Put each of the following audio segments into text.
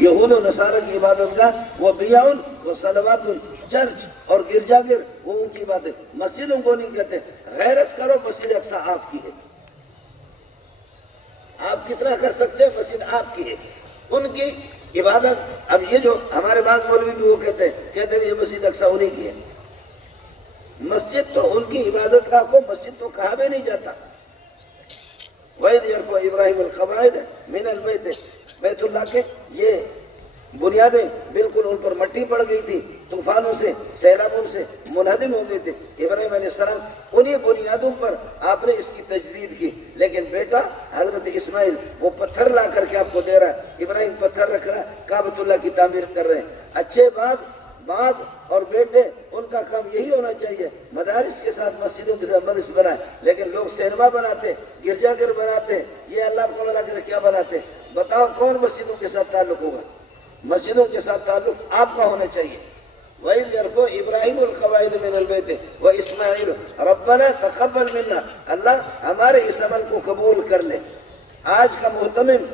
یہود و نصارہ کی عبادت گاہ وہ بیعن وہ صلوات چرچ اور گرجا گر وہ ان کی باتیں، مسجد ان کو نہیں کہتے۔ غیرت کرو، مسجد اقصیٰ آپ کی ہے، آپ کتنا کر سکتے ہیں، مسجد آپ کی ہے۔ ان کی عبادت، اب یہ جو ہمارے بعض مولوی بھی وہ کہتے ہیں یہ مسجد اقصیٰ انہی کی ہے۔ مسجد تو ان کی عبادت گاہ کو مسجد تو کہا بھی نہیں جاتا۔ وَإِذْ يَرْفَعُ إِبْرَاهِيمُ الْقَوَاعِدَ مِنَ الْبَيْتِ، بیت اللہ کے یہ بنیادیں بالکل ان پر مٹی پڑ گئی تھی، طوفانوں سے سیلابوں سے منہدم ہو گئی تھی۔ ابراہیم علیہ السلام انہی بنیادوں پر آپ نے اس کی تجدید کی، لیکن بیٹا حضرت اسماعیل وہ پتھر لا کر کے آپ کو دے رہا ہے، ابراہیم پتھر رکھ رہا ہے، کعبۃ اللہ کی تعمیر کر رہے ہیں۔ اچھے باپ اور بیٹے ان کا کام یہی ہونا چاہیے، مدارس کے ساتھ مسجدوں کے ساتھ مدرسے بنائے، لیکن لوگ سینما بناتے، گرجا گھر بناتے، یہ اللہ کو بنا کر کیا بناتے؟ بتاؤ کون مسجدوں کے ساتھ تعلق ہوگا؟ مسجدوں کے ساتھ تعلق آپ کا ہونا چاہیے۔ وَإِذْ يَرْفَعُ إِبْرَاهِيمُ الْقَوَاعِدَ مِنَ الْبَيْتِ وَإِسْمَاعِيلُ رَبَّنَا تَقَبَّلْ مِنَّا، اللہ ہمارے اس عمل کو قبول کر لے۔ آج کا محتمم،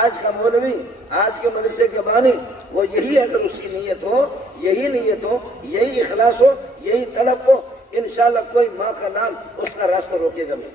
آج کا مولوی، آج کے مدرسے کے بانی، وہ یہی اگر اس کی نیت ہو، یہی اخلاص ہو، یہی طلب ہو، انشاءاللہ کوئی ماں کا لال اس کا راستہ روکے گا نہیں۔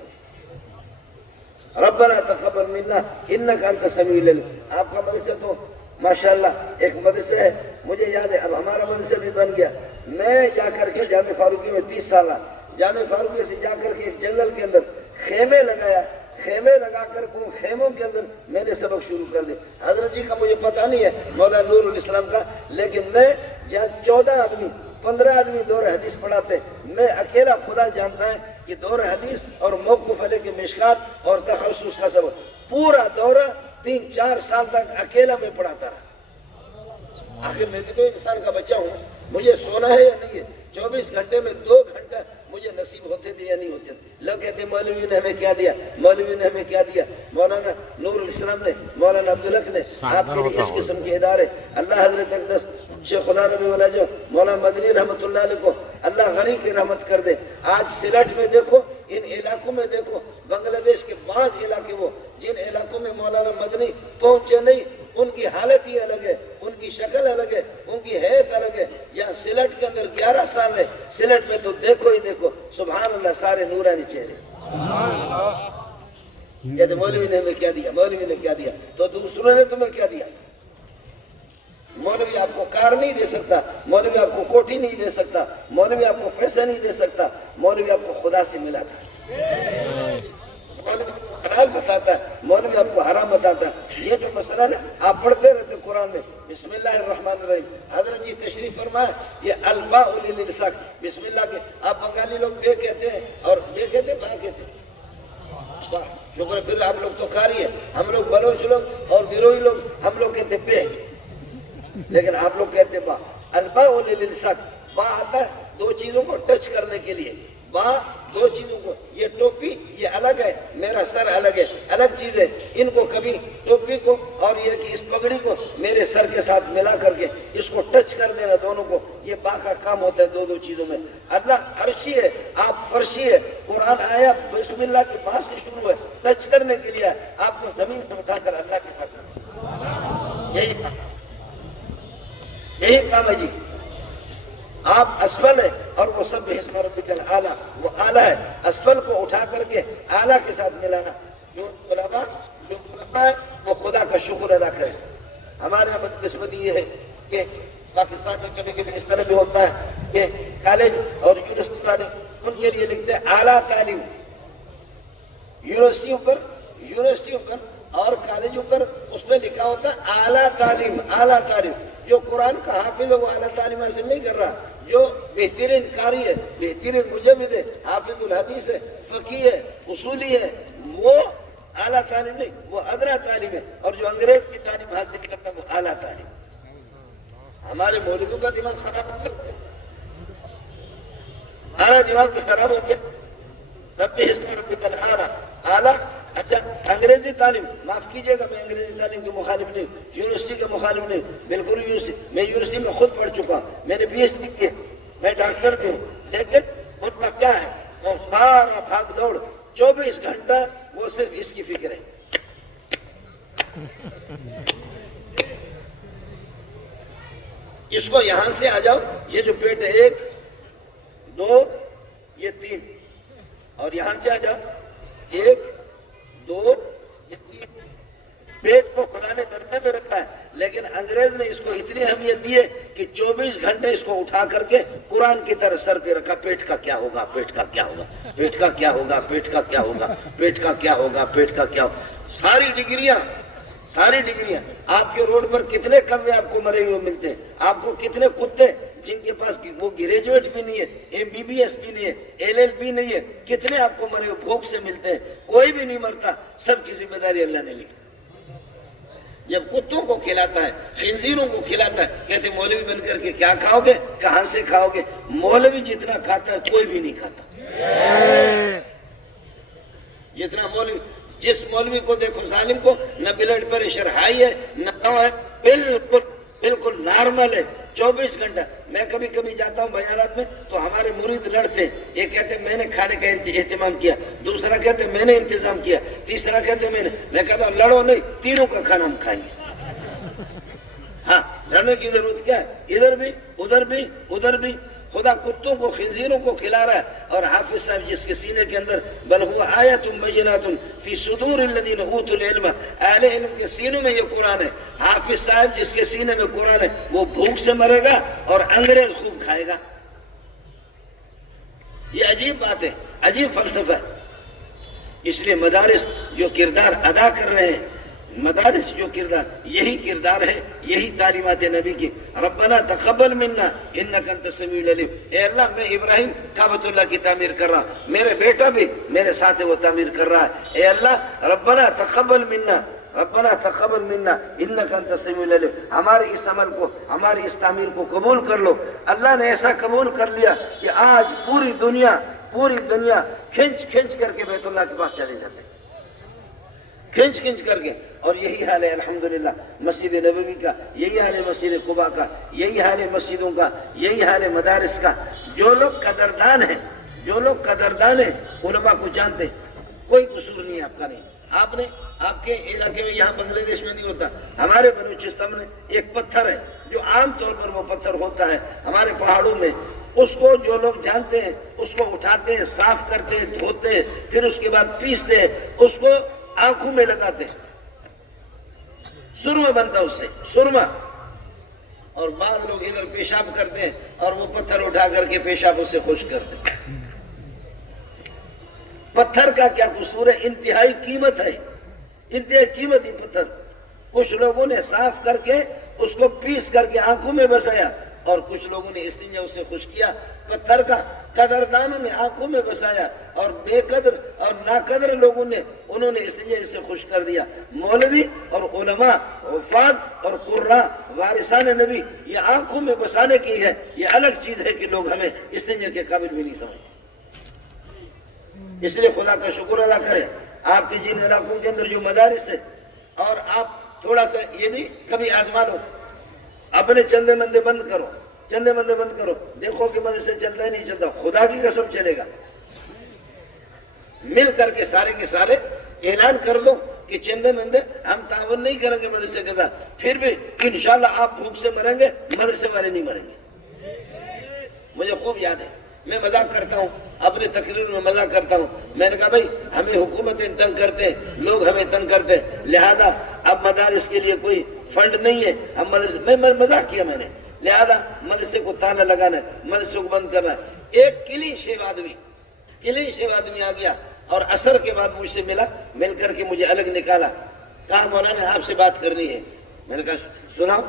ربنا تقبل منا انک انت السمیع العلیم۔ آپ کا مدرسہ تو ماشاءاللہ ایک مدرسہ ہے، مجھے یاد ہے اب ہمارا مدرسہ بھی بن گیا۔ میں جا کر کے جامع فاروقی میں 30 سال رہا، جامع فاروقی سے جا کر کے ایک جنگل کے اندر خیمے لگایا، خیمے لگا کر ان خیموں کے اندر میں نے سبق شروع کر دیا۔ حضرت جی کا مجھے پتہ نہیں ہے، مولانا نور الاسلام کا، لیکن میں جہاں 14 آدمی 15 آدمی دور حدیث پڑھاتے، میں اکیلا خدا جانتا ہے کہ دور حدیث اور موقف علیہ کے مشکات اور تخصص کا سبق پورا دورہ 3-4 سال تک اکیلا میں پڑھاتا رہا۔ آخر میں بھی تو انسان کا بچہ ہوں، مجھے سونا ہے یا نہیں ہے؟ 24 گھنٹے میں 2 گھنٹہ مجھے نصیب ہوتے تھے یا نہیں ہوتے تھے؟ لوگ کہتے ہیں مولوی نے ہمیں کیا دیا، مولوی نے ہمیں کیا دیا۔ مولانا نور الاسلام نے، مولانا عبدالحق نے آپ کے لیے اس قسم کے ادارے، اللہ حضرت اقدس شیخ خدا ربی ولاجہ مولانا مدنی رحمۃ اللہ علیہ کو اللہ غنی کی رحمت کر دے۔ آج سلٹ میں دیکھو، ان علاقوں میں دیکھو، بنگلہ دیش کے بعض علاقے وہ جن علاقوں میں مولانا مدنی پہنچے نہیں، ان کی حالت ہی الگ ہے، ان کی شکل الگ ہے، ان کی حیث الگ ہے۔ یہاں سلٹ کے اندر 11 سال ہے، سلٹ میں تو دیکھو ہی دیکھو، سبحان اللہ، سارے نورانی چہرے۔ کہتے مولوی نے ہمیں کیا دیا، مولوی نے کیا دیا، تو دوسروں نے تمہیں کیا دیا؟ مولوی آپ کو کار نہیں دے سکتا، مولوی آپ کو کوٹھی نہیں دے سکتا، مولوی آپ کو پیسہ نہیں دے سکتا، مولوی آپ کو خدا سے ملاتا ہے، مولوی آپ کو حلال بتاتا ہے، مولوی آپ کو حرام بتاتا ہے۔ یہ جو مسئلہ ہے آپ پڑھتے رہتے قرآن میں، بسم اللہ الرحمن الرحیم، حضرت جی تشریف فرمائے، یہ الباء للالصاق، بسم اللہ کے آپ بنگالی لوگ بے کہتے ہیں اور بے کہتے ہیں، با کہتے ہیں۔ شکر پھر آپ لوگ تو کاری ہیں، ہم لوگ بلوچ لوگ اور بیروئی لوگ ہم لوگ کہتے بے، لیکن آپ لوگ کہتے با۔ الباء للالصاق، با آتا ہے 2 چیزوں کو ٹچ کرنے کے لیے، با 2 چیزوں کو، یہ ٹوپی یہ الگ ہے، میرا سر الگ ہے، الگ چیز ہے، ان کو کبھی ٹوپی کو اور یہ کہ اس پگڑی کو میرے سر کے ساتھ ملا کر کے اس کو ٹچ کر دینا، دونوں کو، یہ با کا کام ہوتا ہے 2 چیزوں میں۔ اللہ عرشی ہے، آپ فرشی ہے، قرآن آیا بسم اللہ کے با سے شروع ہے، ٹچ کرنے کے لیے آپ کو زمین سے اٹھا کر اللہ کے ساتھ کرنا، یہی کام ہے جی۔ آپ اسفل ہے اور وہ سب اسم ربک الاعلیٰ، وہ اعلیٰ ہے، اسفل کو اٹھا کر کے اعلیٰ کے ساتھ ملانا۔ جو علماء ہے وہ خدا کا شکر ادا کرے۔ ہمارے یہاں بدقسمتی یہ ہے کہ پاکستان میں کبھی کبھی اس طرح بھی ہوتا ہے کہ کالج اور یونیورسٹی والے ان کے لیے لکھتے ہیں اعلیٰ تعلیم، یونیورسٹیوں پر اور کالجوں پر اس میں لکھا ہوتا ہے اعلیٰ تعلیم، اعلیٰ تعلیم۔ جو قرآن کا حافظ ہے وہ اعلیٰ تعلیم حاصل نہیں کر رہا، جو بہترین قاری ہے، بہترین مجود ہے، حافظ الحدیث ہے، فقیہ ہے، اصولی ہے، وہ اعلیٰ تعلیم نہیں، وہ ادنا تعلیم ہے، اور جو انگریز کی تعلیم حاصل کرتا ہے وہ اعلیٰ تعلیم۔ ہمارے مولویوں کا دماغ خراب ہو گیا، ہمارا دماغ بھی خراب ہو گیا۔ سب اسم ربک الاعلیٰ، اعلیٰ۔ اچھا انگریزی تعلیم، معاف کیجئے گا میں انگریزی تعلیم کے مخالف نہیں، یونیورسٹی کے مخالف نہیں، بالکل یونیورسٹی، میں یونیورسٹی میں خود پڑھ چکا ہوں، میں نے پی ایچ ڈی کی ہے، میں ڈاکٹر بھی ہوں، لیکن ان کا کیا ہے، وہ سارا بھاگ دوڑ 24 گھنٹہ وہ صرف اس کی فکر ہے۔ اس کو یہاں سے آ جاؤ، یہ جو پیٹ ہے 1 2 یہ 3، اور یہاں سے آ جاؤ 1 2 یہ 3۔ پیٹ کو خدا نے درجے میں رکھا ہے، لیکن انگریز نے اس کو اتنی اہمیت دی ہے کہ 24 گھنٹے اس کو اٹھا کر کے قرآن کی طرح سر پہ رکھا، پیٹ کا کیا ہوگا، پیٹ کا کیا ہوگا، پیٹ کا کیا ہوگا، پیٹ کا کیا ہوگا، پیٹ کا کیا ہوگا، پیٹ کا کیا ہوگا۔ ساری ڈگریاں آپ کے روڈ پر کتنے کم آپ کو مرے ہوئے ملتے ہیں، آپ کو کتنے کتے جن کے پاس وہ گریجویٹ بھی نہیں ہے، MBBS بھی نہیں ہے، LLB نہیں ہے، کتنے آپ کو مرے ہوئے بھوک سے ملتے ہیں۔ کوئی بھی نہیں مرتا، سب کی ذمہ داری اللہ نے لی۔ جب کتوں کو کھلاتا ہے، خنزیروں کو کھلاتا ہے، کہتے مولوی بن کر کے کیا کھاؤ گے، کہاں سے کھاؤ گے؟ مولوی جتنا کھاتا ہے کوئی بھی نہیں کھاتا، جتنا مولوی۔ جس مولوی کو دیکھو ظالم کو نہ بلڈ پریشر ہائی ہے نہ لو ہے، بالکل نارمل ہے 24 گھنٹہ۔ میں کبھی کبھی جاتا ہوں بیانات میں تو ہمارے مرید لڑتے ہیں، یہ کہتے ہیں میں نے کھانے کا اہتمام کیا، دوسرا کہتے ہیں میں نے انتظام کیا، تیسرا کہتے ہیں میں کہتا ہوں لڑو نہیں، تینوں کا کھانا ہم کھائیں گے۔ ہاں، لڑنے کی ضرورت کیا ہے؟ ادھر بھی ادھر بھی خدا کتوں کو خنزیروں کو کھلا رہا ہے، اور حافظ صاحب جس کے سینے کے اندر بل ہوا آیات بینات فی صدور الذین اوتوا العلم، اہل علم کے سینوں میں یہ قرآن ہے۔ حافظ صاحب جس کے سینے میں قرآن ہے وہ بھوک سے مرے گا اور انگریز خوب کھائے گا۔ یہ عجیب بات ہے، عجیب فلسفہ ہے۔ اس لیے مدارس جو کردار ادا کر رہے ہیں، مدارس جو کردار، یہی کردار ہے، یہی تعلیمات نبی کی۔ ربنا تقبل منا انک انت السمیع العلیم۔ اے اللہ، میں ابراہیم کعبۃ اللہ کی تعمیر کر رہا، میرے بیٹا بھی میرے ساتھ وہ تعمیر کر رہا ہے۔ اے اللہ ربنا تقبل منا انک انت السمیع العلیم، ہمارے اس عمل کو، ہماری اس تعمیر کو قبول کر لو۔ اللہ نے ایسا قبول کر لیا کہ آج پوری دنیا کھنچ کر کے بیت اللہ کے پاس چلے جاتے ہیں، کھنچ کر کے۔ اور یہی حال ہے الحمدللہ مسجد نبوی کا، یہی حال ہے مسجد قباء کا، یہی حال ہے مسجدوں کا، یہی حال ہے مدارس کا۔ جو لوگ قدردان ہیں علماء کو جانتے، کوئی قصور نہیں ہے آپ کا، نہیں آپ نے، آپ کے علاقے میں، یہاں بنگلہ دیش میں نہیں ہوتا، ہمارے بلوچستان میں ایک پتھر ہے جو عام طور پر وہ پتھر ہوتا ہے ہمارے پہاڑوں میں، اس کو جو لوگ جانتے ہیں اس کو اٹھاتے ہیں، صاف کرتے ہیں، دھوتے ہیں، پھر اس کے بعد پیستے ہیں، اس کو آنکھوں میں لگاتے ہیں، سرما بنتا اس سے، سرما۔ اور بعض لوگ ادھر پیشاب کرتے ہیں اور وہ پتھر اٹھا کر کے پیشاب اس سے خشک کرتے ہیں۔ پتھر کا کیا قصور ہے؟ انتہائی قیمت ہے، انتہائی قیمتی پتھر۔ کچھ لوگوں نے صاف کر کے اس کو پیس کر کے آنکھوں میں بسایا، اور کچھ لوگوں نے استنجا اس سے خشک کیا۔ پتھر کا قدردانوں نے آنکھوں میں بسایا، اور بے قدر اور ناقدر لوگوں نے، انہوں نے استنجا اس سے خشک کر دیا۔ مولوی اور علماء، حفاظ اور قراء، وارثان نبی، یہ آنکھوں میں بسانے کی ہے، یہ الگ چیز ہے کہ لوگ ہمیں استنجا کے قابل بھی نہیں سمجھتے۔ اس لیے خدا کا شکر ادا کریں، آپ کے جن علاقوں کے اندر جو مدارس ہے، اور آپ تھوڑا سا یہ بھی کبھی آزما لو، اپنے چندے مندے بند کرو، دیکھو کہ مدرسے چلتا ہی نہیں چلتا، خدا کی قسم چلے گا۔ مل کر کے سارے اعلان کر دو کہ چندے مندے ہم تعاون نہیں کریں گے مدرسے کے ساتھ، پھر بھی انشاءاللہ آپ بھوک سے مریں گے، مدرسے والے نہیں مریں گے۔ مجھے خوب یاد ہے، میں مذاق کرتا ہوں، اپنی تقریر میں مذاق کرتا ہوں، میں نے کہا بھائی ہمیں حکومتیں تنگ کرتے ہیں، لوگ ہمیں تنگ کرتے ہیں، لہذا اب مدارس کے لیے کوئی فنڈ نہیں ہے، ہم مدرسے، میں مذاق کیا میں نے، لہذا مدرسے کو تالا لگانا ہے، مدرسے کو بند کرنا ہے۔ ایک کلین شیو آدمی آ گیا اور عصر کے بعد مجھ سے مل کر کے مجھے الگ نکالا، کہا مولانا آپ سے بات کرنی ہے۔ میں نے کہا سناؤ،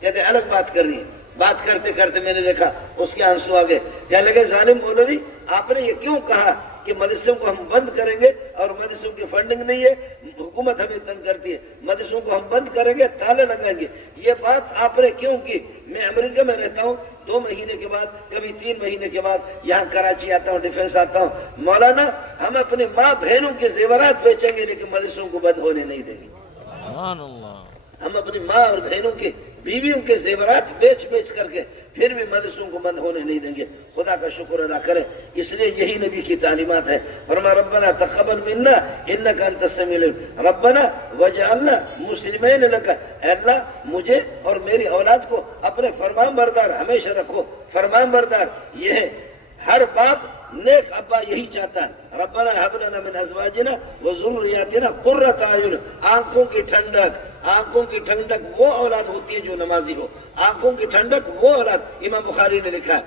کہتے الگ بات کرنی ہے۔ بات کرتے کرتے میں نے دیکھا اس کے آنسو آ گئے، کہنے لگے ظالم مولوی، آپ نے یہ کیوں کہا کہ مدرسوں کو ہم بند کریں گے اور مدرسوں کی فنڈنگ نہیں ہے، حکومت ہمیں تنگ کرتی ہے، مدرسوں کو ہم بند کریں گے، تالے لگائیں گے، یہ بات آپ نے کیوں کی؟ میں امریکہ میں رہتا ہوں، 2 مہینے کے بعد، کبھی 3 مہینے کے بعد یہاں کراچی آتا ہوں، ڈیفینس آتا ہوں، مولانا ہم اپنے ماں بہنوں کے زیورات بیچیں گے لیکن مدرسوں کو بند ہونے نہیں دیں گے۔ سبحان اللہ۔ ہم اپنی ماں اور بہنوں کے، بیویوں کے زیورات بیچ کر کے پھر بھی مدرسوں کو بند ہونے نہیں دیں گے. خدا کا شکر ادا کریں. اس لیے یہی نبی کی تعلیمات ہے. فرمایا ربنا تقبل منا انک انت السمیع العلیم ربنا وجعلنا مسلمین لک. اے اللہ مجھے اور میری اولاد کو اپنے فرمان بردار ہمیشہ رکھو. فرمان بردار یہ ہے ہر باپ نیک ابا یہی چاہتا ہے. ربنا ہب لنا من ازواجنا وذریاتنا قرۃ اعین. آنکھوں کی ٹھنڈک، آنکھوں کی ٹھنڈک وہ اولاد ہوتی ہے جو نمازی ہو. آنکھوں کی ٹھنڈک وہ اولاد، امام بخاری نے لکھا ہے،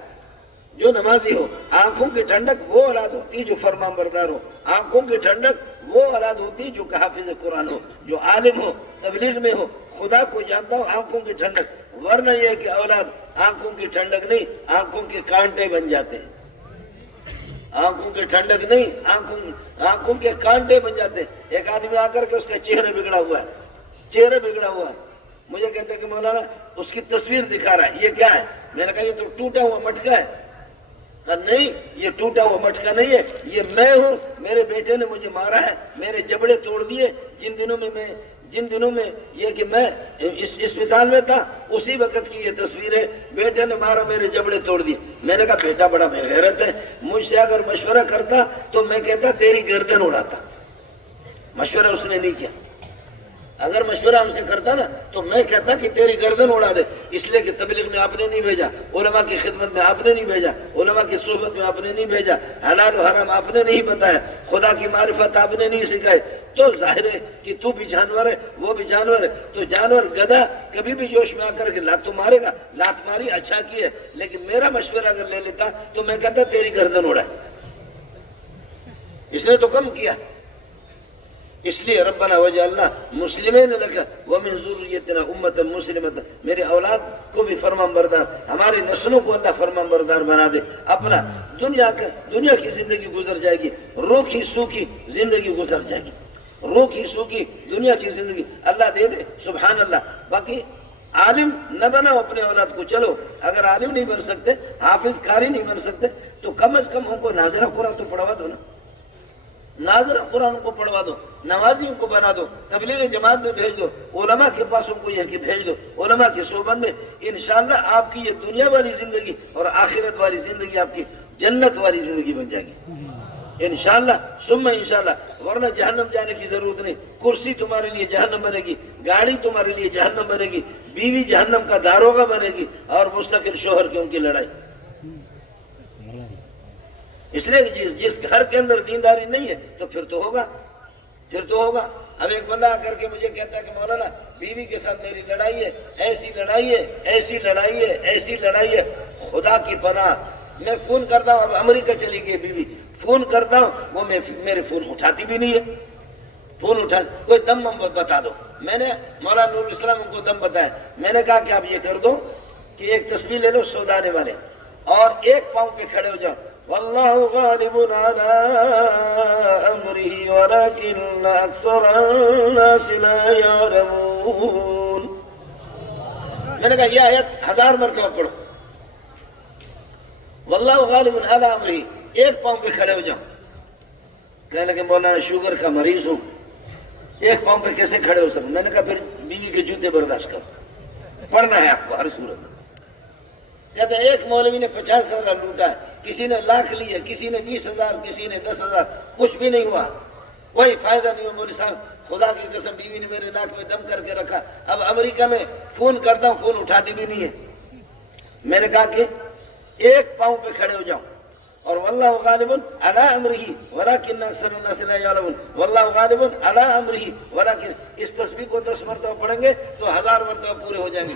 جو نمازی ہو. آنکھوں کی ٹھنڈک وہ اولاد ہوتی ہے جو فرمان بردار ہو. آنکھوں کی ٹھنڈک وہ اولاد ہوتی ہے جو حافظ قرآن ہو، جو عالم ہو، تبلیغ میں ہو، خدا کو جانتا ہو. آنکھوں کی ٹھنڈک. ورنہ یہ کہ اولاد آنکھوں کی ٹھنڈک نہیں، آنکھوں کے کانٹے بن جاتے ہیں. آنکھوں کی ٹھنڈک نہیں، آنکھوں کے کانٹے بن جاتے ہیں. ایک آدمی آ کر کے اس کا چہرہ بگڑا ہوا ہے، چہرہ بگڑا ہوا ہے. مجھے کہتے ہیں کہ مولانا اس کی تصویر دکھا رہا ہے، یہ کیا ہے؟ میں نے کہا یہ تو ٹوٹا ہوا مٹکا ہے. کہا نہیں، یہ ٹوٹا ہوا مٹکا نہیں ہے، یہ میں ہوں. میرے بیٹے نے مجھے مارا ہے، میرے جبڑے توڑ دیے. جن دنوں میں یہ کہ میں اسپتال میں تھا اسی وقت کی یہ تصویر ہے. بیٹے نے مارا، میرے جبڑے توڑ دیے. میں نے کہا بیٹا بڑا بے غیرت ہے، مجھ سے اگر مشورہ کرتا تو میں کہتا تیری گردن اڑاتا. مشورہ اس نے نہیں کیا. اگر مشورہ ہم سے کرتا نا تو میں کہتا کہ تیری گردن اڑا دے. اس لیے کہ تبلیغ میں آپ نے نہیں بھیجا، علماء کی خدمت میں آپ نے نہیں بھیجا، علماء کی صحبت میں آپ نے نہیں بھیجا، حلال و حرام آپ نے نہیں بتایا، خدا کی معرفت آپ نے نہیں سکھائی. تو ظاہر ہے کہ تو بھی جانور ہے، وہ بھی جانور ہے. تو جانور گدھا کبھی بھی جوش میں آ کر کے لات تو مارے گا. لات ماری اچھا کی ہے، لیکن میرا مشورہ اگر لے لیتا تو میں کہتا تیری گردن اڑائے. اس نے تو کم کیا. اس لیے ربنا وجعلنا مسلمین لک ومن ذریتنا امۃ مسلمۃ. میرے اولاد کو بھی فرمان بردار، ہماری نسلوں کو اللہ فرمان بردار بنا دے. اپنا دنیا کی زندگی گزر جائے گی، روکھی سوکھی زندگی گزر جائے گی. روکھی سوکھی دنیا کی زندگی اللہ دے دے. سبحان اللہ. باقی عالم نہ بناؤ اپنے اولاد کو. چلو اگر عالم نہیں بن سکتے، حافظ قاری نہیں بن سکتے، تو کم از کم ان کو ناظرہ قرآن تو پڑھوا دو نا. ناظرہ قرآن کو پڑھوا دو، نمازی ان کو بنا دو، تبلیغ جماعت میں بھیج دو، علماء کے پاس ان کو یہ کہ بھیج دو، علماء کی صحبت میں. انشاءاللہ آپ کی یہ دنیا والی زندگی اور آخرت والی زندگی آپ کی جنت والی زندگی بن جائے گی انشاءاللہ ثم انشاءاللہ. ورنہ جہنم جانے کی ضرورت نہیں. کرسی تمہارے لیے جہنم بنے گی، گاڑی تمہارے لیے جہنم بنے گی، بیوی جہنم کا داروغہ بنے گی، اور مستقل شوہر کی ان کی لڑائی. اس لیے کہ جس گھر کے اندر دینداری نہیں ہے تو پھر تو ہوگا. اب ایک بندہ آ کر کے مجھے کہتا ہے کہ مولانا بیوی کے ساتھ میری لڑائی ہے، ایسی لڑائی ہے، ایسی لڑائی ہے، ایسی لڑائی ہے. خدا کی پناہ، میں فون کرتا ہوں، اب امریکہ چلی گئی بیوی، فون کرتا ہوں وہ میرے فون اٹھاتی بھی نہیں ہے. فون اٹھا کوئی دم بتا دو. میں نے مولانا نور الاسلام ان کو دم بتایا. میں نے کہا کہ آپ یہ کر دو کہ ایک تسبیح لے لو سودانے والے اور ایک پاؤں پہ کھڑے ہو جاؤ. واللہ غالب علی امرہ ولکن اکثر الناس لا یعلمون. میں نے کہا یہ آیت 1000 مرتبہ پڑھو. واللہ غالب علی امرہ، ایک پاؤں پہ کھڑے ہو جاؤ. کہنے لگے مولانا شوگر کا مریض ہوں، ایک پاؤں پہ کیسے کھڑے ہو سکوں؟ میں نے کہا پھر بیوی کے جوتے برداشت کرو، پڑھنا ہے آپ کو ہر صورت میں. کہتے ہیں ایک مولوی نے 50,000 لوٹا ہے، کسی نے لاکھ لیا، کسی نے 20,000، کسی نے 10,000، کچھ بھی نہیں ہوا، کوئی فائدہ نہیں ہوا. مولوی صاحب خدا کی قسم بیوی نے میرے ناک میں دم کر کے رکھا. اب امریکہ میں فون کرتا ہوں، فون اٹھاتی بھی نہیں ہے. میں نے کہا کہ ایک پاؤں پہ کھڑے ہو جاؤ اور واللہ غالب علی امرہ ولکن اکثر الناس لا یعلمون. واللہ غالب علی امرہ ولکن. اس تسبیح کو 10 مرتبہ پڑھیں گے تو 1000 مرتبہ پورے ہو جائیں گے.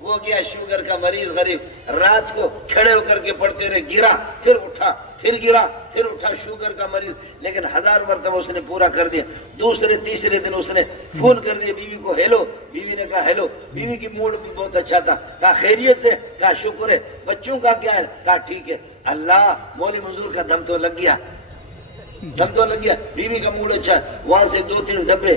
وہ گیا شوگر کا مریض غریب، رات کو کھڑے ہو کر کے پڑھتے رہے، گرا پھر اٹھا، پھر گرا پھر اٹھا، شوگر کا مریض، لیکن 1000 مرتبہ اس نے پورا کر دیا. دوسرے تیسرے دن اس نے فون کر دیا بیوی کو، ہیلو. بیوی نے کہا ہیلو. بیوی کی موڈ بھی بہت اچھا تھا. کہا خیریت سے؟ کہا شکر ہے. بچوں کا کیا ہے؟ کہا ٹھیک ہے. اللہ مولوی منظور کا دم تو لگ گیا، دم تو لگ گیا. بیوی کا موڈ اچھا. وہاں سے 2-3 ڈبے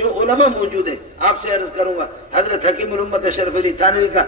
جو علماء موجود ہیں آپ سے عرض کروں گا، حضرت حکیم الامت اشرف علی تھانوی کا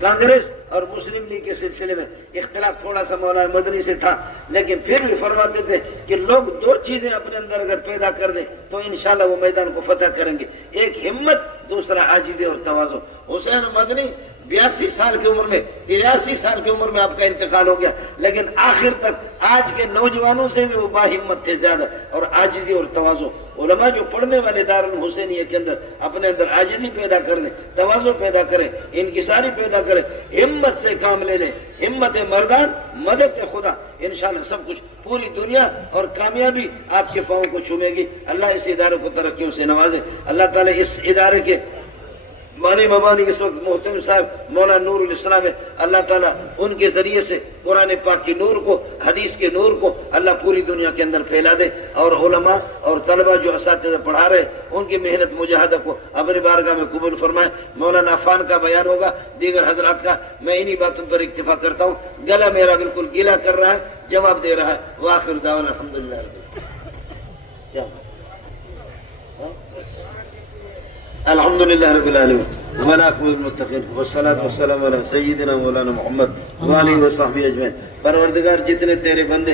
کانگریس اور مسلم لیگ کے سلسلے میں اختلاف تھوڑا سا مولانا مدنی سے تھا، لیکن پھر بھی فرماتے تھے کہ لوگ دو چیزیں اپنے اندر اگر پیدا کر دیں تو انشاءاللہ وہ میدان کو فتح کریں گے، ایک ہمت، دوسرا عاجزی اور تواضع۔ حسین مدنی 82 سال کی عمر میں، 83 سال کی عمر میں آپ کا انتقال ہو گیا، لیکن آخر تک آج کے نوجوانوں سے بھی وہ باہمت تھے زیادہ، اور عاجزی اور تواضع۔ علماء جو پڑھنے والے دارالحسینیہ کے اندر اپنے اندر عاجزی پیدا کر دیں، تواضع پیدا کریں، انکساری پیدا کریں، ہمت سے کام لے لیں، ہمت مردان مدد خدا، انشاءاللہ سب کچھ، پوری دنیا اور کامیابی آپ کے پاؤں کو چومے گی۔ اللہ اس ادارے کو ترقیوں سے نوازے، اللہ تعالیٰ اس ادارے کے بانی مبانی اس وقت محترم صاحب مولانا نور الاسلام ہے، اللہ تعالیٰ ان کے ذریعے سے قرآن پاک کی نور کو، حدیث کے نور کو اللہ پوری دنیا کے اندر پھیلا دے، اور علماء اور طلبہ جو اساتذہ پڑھا رہے ان کی محنت مجاہدہ کو اپنی بارگاہ میں قبول فرمائے۔ مولانا عفان کا بیان ہوگا، دیگر حضرات کا، میں انہی باتوں پر اکتفا کرتا ہوں، گلا میرا بالکل گیلا کر رہا ہے، جواب دے رہا ہے۔ وآخر دعوانا الحمدللہ کیا الحمدللہ رب العالمین والعاقبۃ للمتقین والصلاۃ والسلام علی سیدنا مولانا محمد وآلہ وصحبہ اجمعین۔ پروردگار جتنے تیرے بندے